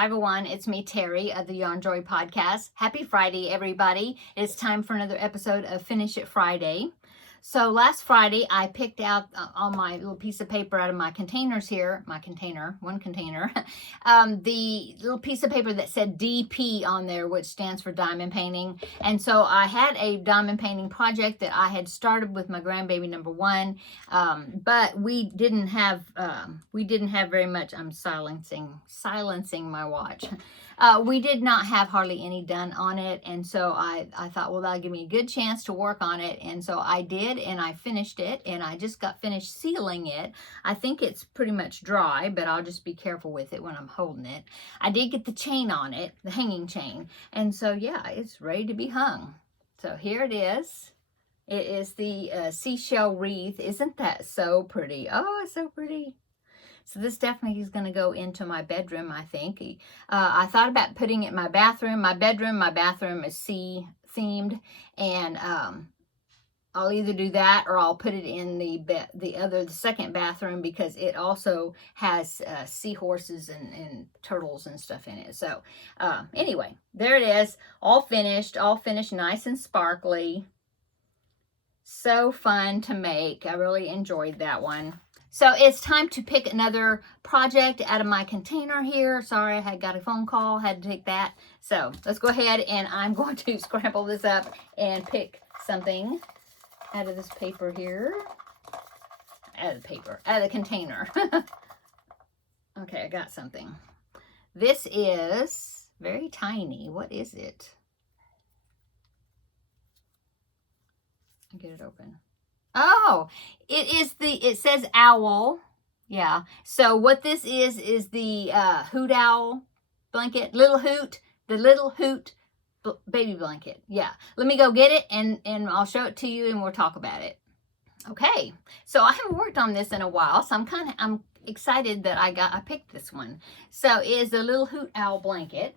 Hi everyone, it's me Terry of the Yarn Joy podcast. Happy Friday everybody. It's time for another episode of Finish It Friday. So last Friday I picked out on my little piece of paper out of my containers here, one container, the little piece of paper that said DP on there, which stands for diamond painting. And so I had a diamond painting project that I had started with my grandbaby number one, but we didn't have very much. I'm silencing my watch. We did not have hardly any done on it, and so I thought, well, that'll give me a good chance to work on it, and so I did, and I finished it, and I just got finished sealing it. I think it's pretty much dry, but I'll just be careful with it when I'm holding it. I did get the chain on it, the hanging chain, and so yeah, it's ready to be hung. So here it is. It is the seashell wreath. Isn't that so pretty? Oh, it's so pretty. So this definitely is going to go into my bedroom, I think. I thought about putting it in my bathroom. My bathroom is sea themed, and I'll either do that or I'll put it in the second bathroom, because it also has seahorses and turtles and stuff in it. So anyway, there it is, all finished nice and sparkly. So fun to make. I really enjoyed that one. So it's time to pick another project out of my container here. Sorry, I had got a phone call, had to take that. So let's go ahead, and I'm going to scramble this up and pick something out of this paper here. Out of the container. Okay, I got something. This is very tiny. What is it? Get it open. Oh, it says owl. Yeah. So what this is the hoot owl blanket, the little hoot baby blanket. Yeah. Let me go get it, and I'll show it to you, and we'll talk about it. Okay. So I haven't worked on this in a while, so I'm excited that I picked this one. So it is the little hoot owl blanket.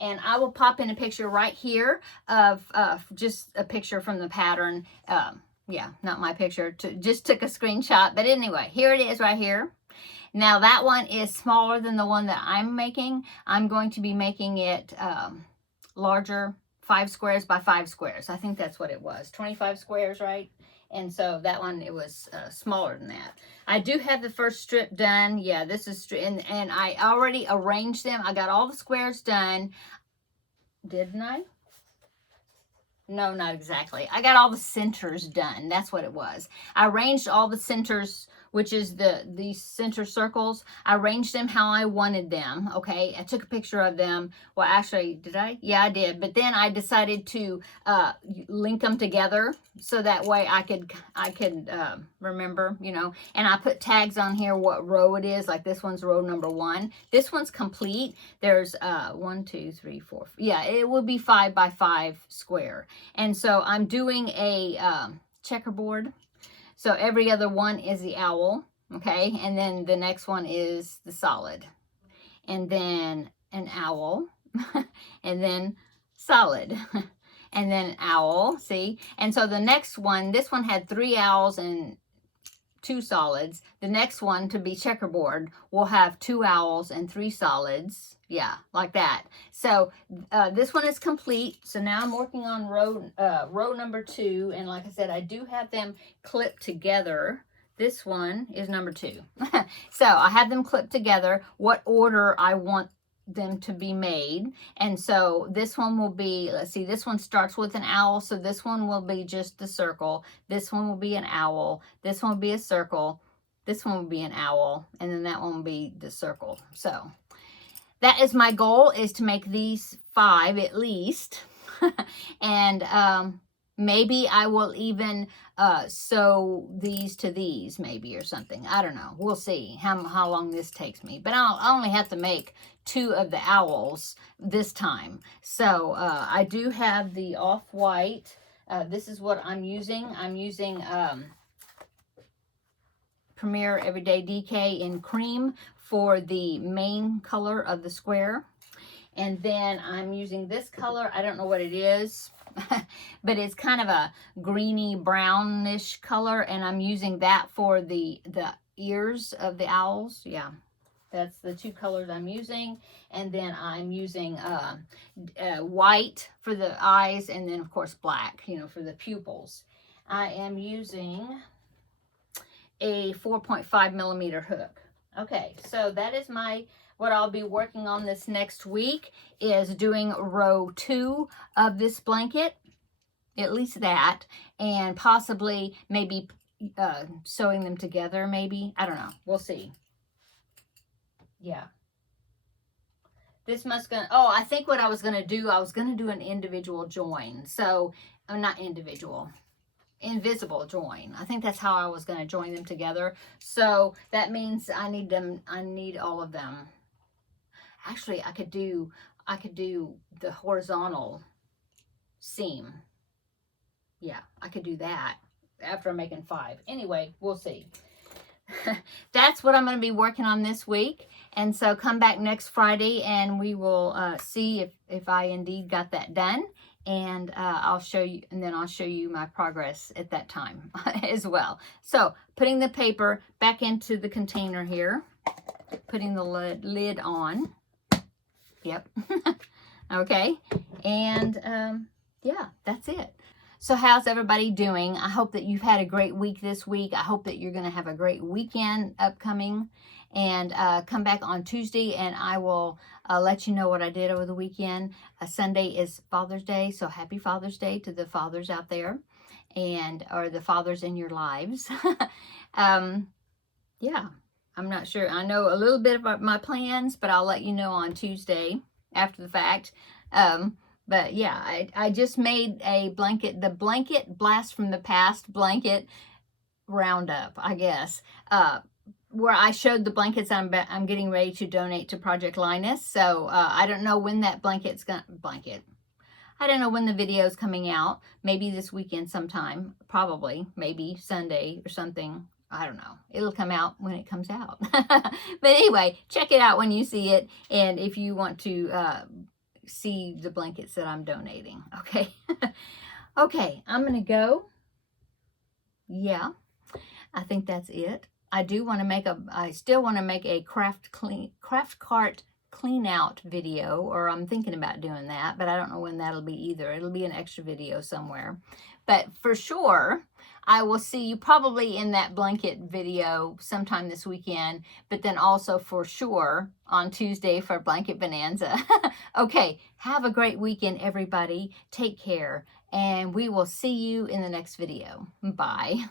And I will pop in a picture right here of just a picture from the pattern. Yeah, not my picture. Just took a screenshot. But anyway, here it is right here. Now that one is smaller than the one that I'm making. I'm going to be making it larger, 5 squares by 5 squares. I think that's what it was, 25 squares, right? And so that one, it was smaller than that. I do have the first strip done. Yeah, this is, and I already arranged them. I got all the squares done. Didn't I? No, not exactly. I got all the centers done. That's what it was. I arranged all the centers, which is these center circles. I arranged them how I wanted them. Okay. I took a picture of them. Well, actually, did I? Yeah, I did. But then I decided to link them together, so that way I could remember, you know. And I put tags on here what row it is. Like this one's row number 1. This one's complete. There's 1, 2, 3, 4. Yeah, it would be 5 by 5 square. And so I'm doing a checkerboard. So every other one is the owl, okay? And then the next one is the solid. And then an owl, and then solid, and then owl, see? And so the next one, this one had 3 owls and 2 solids. The next one, to be checkerboard, will have 2 owls and 3 solids. Yeah, like that. So this one is complete. So now I'm working on row number 2, and like I said, I do have them clipped together. This one is number 2. So I have them clipped together, what order I want them to be made. And so this one will be, let's see, this one starts with an owl, so this one will be just the circle. This one will be an owl. This one will be a circle. This one will be an owl, and then that one will be the circle. So that is my goal, is to make these 5 at least. And maybe I will even sew these to these, maybe, or something. I don't know. We'll see how long this takes me. But I only have to make 2 of the owls this time. So I do have the off-white. This is what I'm using. I'm using Premier Everyday DK in cream for the main color of the square. And then I'm using this color. I don't know what it is, but it's kind of a greeny brownish color, and I'm using that for the ears of the owls. Yeah, That's the two colors I'm using. And then I'm using white for the eyes, and then of course black, you know, for the pupils. I am using a 4.5 millimeter hook. Okay, so that is what I'll be working on this next week, is doing row 2 of this blanket, at least that, and possibly maybe sewing them together, maybe. I don't know. We'll see. Yeah. This must gonna, oh, I think what I was gonna do, I was gonna do an individual join. So, not individual, invisible join. I think that's how I was gonna join them together. So that means I need all of them. Actually, I could do the horizontal seam. Yeah, I could do that after I'm making 5. Anyway, we'll see. That's what I'm going to be working on this week. And so come back next Friday and we will see if I indeed got that done. And I'll show you, and then I'll show you my progress at that time as well. So putting the paper back into the container here, putting the lid on. Yep. Okay. And yeah, that's it. So how's everybody doing? I hope that you've had a great week this week. I hope that you're going to have a great weekend upcoming. And come back on Tuesday and I will let you know what I did over the weekend. Sunday is Father's Day, so happy Father's Day to the fathers out there, or the fathers in your lives. Yeah, I'm not sure. I know a little bit about my plans, but I'll let you know on Tuesday after the fact. But yeah, I just made a blanket, the blanket blast from the past blanket roundup, I guess, where I showed the blankets I'm getting ready to donate to Project Linus. So I don't know when that I don't know when the video is coming out. Maybe this weekend sometime, probably, maybe Sunday or something. I don't know. It'll come out when it comes out. But anyway, check it out when you see it. And if you want to see the blankets that I'm donating. Okay. Okay, I'm going to go. Yeah, I think that's it. I still want to make a craft cart clean out video, or I'm thinking about doing that, but I don't know when that'll be either. It'll be an extra video somewhere. But for sure, I will see you probably in that blanket video sometime this weekend, but then also for sure on Tuesday for Blanket Bonanza. Okay, have a great weekend, everybody. Take care, and we will see you in the next video. Bye.